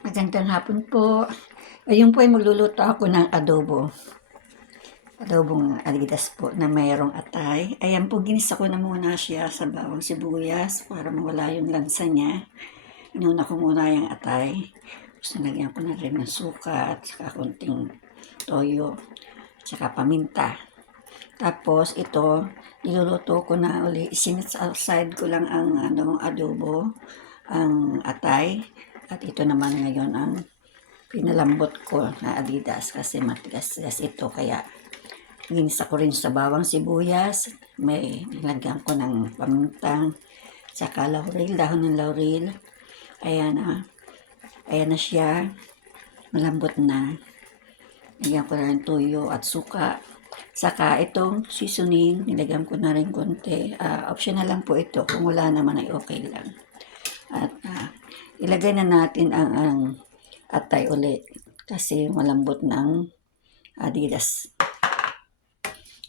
Magandang hapon po. Ayun po ay magluluto ako ng adobo. Adobong alitas po na mayroong atay. Ayan po, ginisa ko na muna siya sa bawang sibuyas para mawala yung lansa niya. Inuna ko muna yung atay. Tapos nalagyan ko na rin ng suka at saka konting toyo at saka paminta. Tapos ito, niluluto ko na uli. Since outside ko lang ang adobo, ang atay. At ito naman ngayon ang pinalambot ko na Adidas kasi matigas-tigas ito, kaya ginisa ko rin sa bawang sibuyas, may nilagyan ko ng pamintang, saka laurel, dahon ng laurel. Ayan na siya, malambot na. Nilagyan ko na rin tuyo at suka. Saka itong seasoning, nilagyan ko na rin konti. Optional lang po ito, kung wala naman ay okay lang. At ilagay na natin ang atay ulit kasi malambot ng Adidas.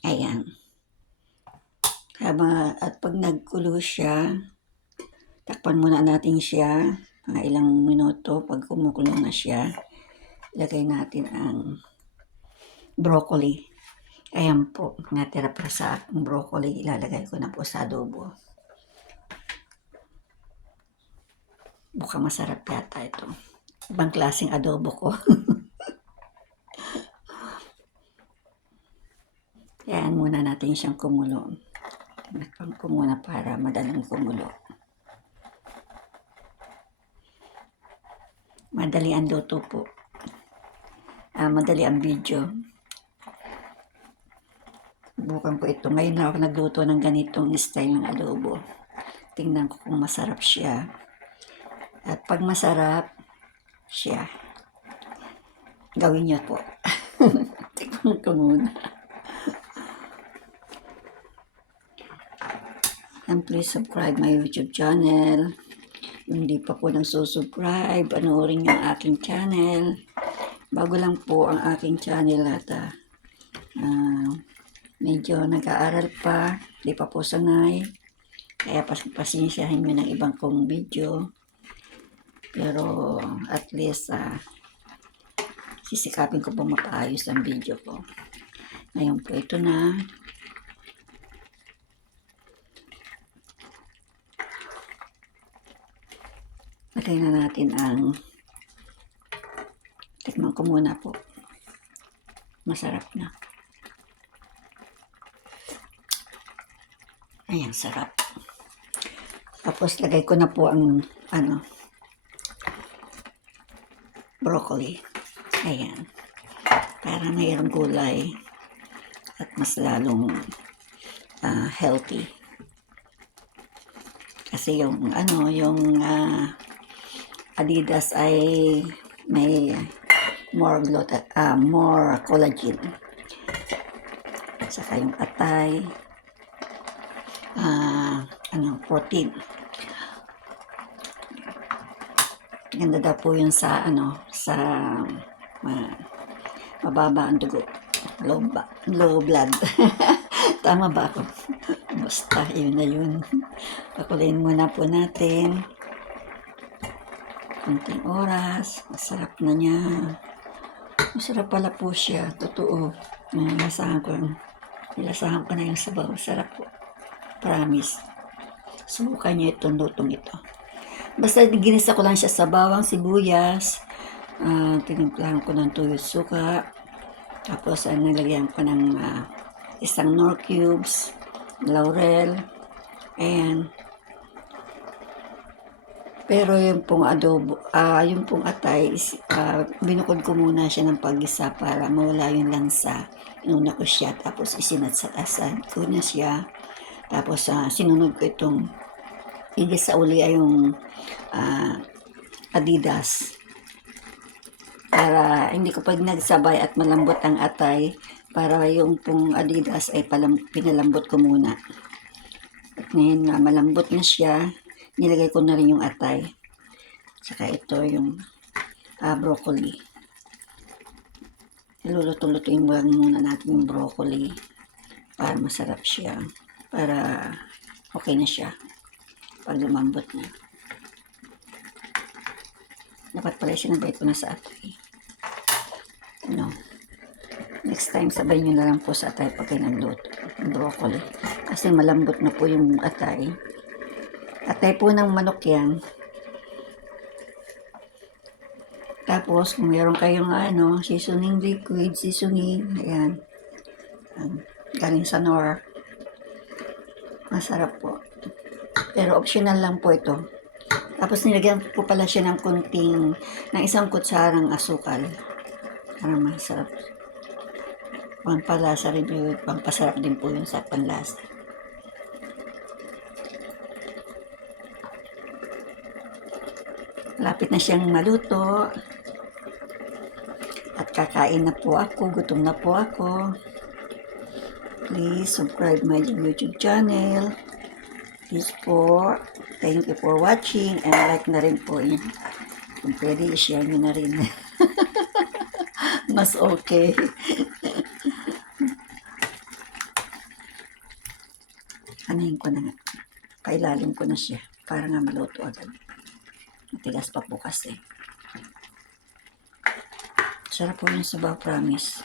Ayan. At pag nagkulo siya, takpan muna natin siya mga ilang minuto. Pag kumukulo na siya, ilagay natin ang broccoli. Ayan po, natira pa sa aking broccoli, ilalagay ko na po sa adobo. Mukhang masarap yata ito. Ibang klaseng adobo ko. Ayan muna natin siyang kumulo. Tinakpan ko muna para madaling kumulo. Madali ang luto po. Madali ang video. Bukan po ito. Ngayon na ako nagluto ng ganitong style ng adobo. Tingnan ko kung masarap siya. At pag masarap siya, gawin niyo po. Tingnan ko muna. And please subscribe my YouTube channel. Kung hindi pa po nagsusubscribe, panoorin yung aking channel. Bago lang po ang aking channel at medyo nag-aaral pa, hindi pa po sanay. Kaya pasensyahin nyo ng ibang kong video. Pero at least sisikapin ko po mapaayos ang video ko. Ngayon po ito na. Lagay na natin ang tikman ko muna po. Masarap na. Ayan, sarap. Tapos lagay ko na po ang broccoli. Ayan. Para mayroong gulay at mas lalong healthy. Kasi yung Adidas ay may more collagen. Saka yung atay, protein. Ganda daw po yun sa mababa ang dugo, low blood. Tama ba ako? Basta yun na yun. Pakulayin muna po natin konting oras. Masarap na niya. Masarap pala po siya, totoo. Nilasahan ko na yung sabaw. Sarap po, promise. Subukan niyo itong lutong ito. Basta ginisa ko lang siya sa bawang sibuyas, tinimplahan ko ng tuyo at suka, tapos nilagyan ko ng isang Knorr cubes, laurel, and pero yung pong adobo, yung pong atay, binukod ko muna siya ng pag-isa para mawala yung lansa. Inuna ko siya, tapos isinat-satasan ko na siya. Tapos sinunod ko itong igis sa uli ay yung Adidas. Para hindi ko pag nagsabay at malambot ang atay, para yung pong Adidas ay pinalambot ko muna. At ngayon nga malambot na siya, nilagay ko na rin yung atay. Saka ito yung broccoli. Luluto-lutuin muna natin yung broccoli para masarap siya. Para okay na siya pag lumambot na. Dapat pala sinabay ko na sa atay. No. Next time, sabay nyo na lang po sa atay pag kayo nagluto. Broccoli. Kasi malambot na po yung atay. Atay po ng manok yan. Tapos, kung meron kayong seasoning liquid, seasoning, ayan. Galing sa Nor. Masarap po. Pero optional lang po ito. Tapos nilagyan ko pala siya ng isang kutsarang asukal. Para masarap. Pampalasa rin yun, pampasarap din po yun sa panlasa. Lapit na siyang maluto. At kakain na po ako, gutom na po ako. Please subscribe my YouTube channel. Please po, thank you for watching and like na rin po yun. Kung pwede, i-share nyo na rin. Mas okay. Anahin ko na nga. Pailalim ko na siya para nga maluto agad. Matigas pa po kasi. Sarap po yung sabaw, promise.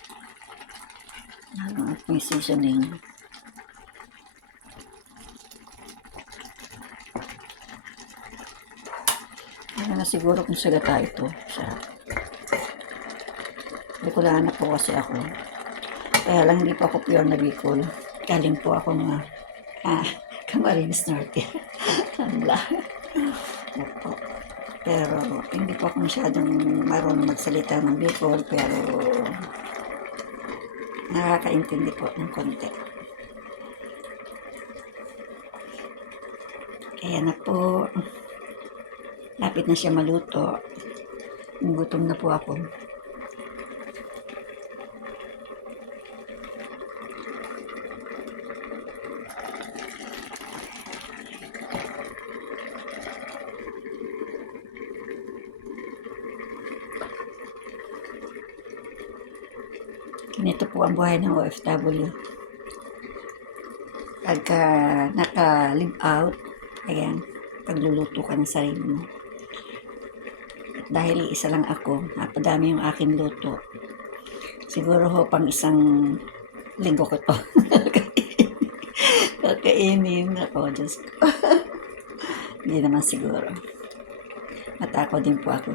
At may seasoning. Ano na siguro kung salata ito. Sarap. Bicolana po kasi ako. Kaya lang hindi pa ako pure na Bicol. Galing po ako mga Camarines Norte. Kamla. Opo. Pero hindi po ako masyadong marunong magsalita ng Bicol. Pero nakakaintindi po ng konti. Kaya na po. Lapit na siya maluto. Gutom na po ako. Ganito po ang buhay ng OFW. Pagka naka-live out, ayan, pagluluto ka ng sarili mo. Dahil isa lang ako, napadami yung aking luto. Siguro ho, pang isang linggo ko to. Kakainin ako, Diyos ko. Hindi naman siguro. Matako din po ako.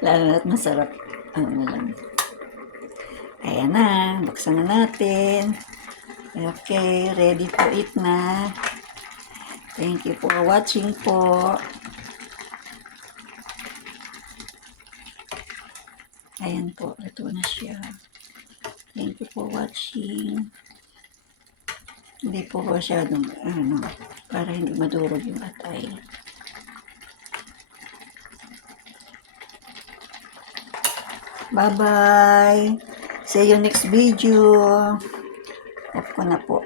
Lalo na't masarap. Ano lang. Ayan na, buksan na natin. Okay, ready to eat na. Thank you for watching po. Ayan po, ito na siya. Thank you for watching. Hindi po masyadong, para hindi madurog yung atay. Bye-bye! See you next video. Off ko na po.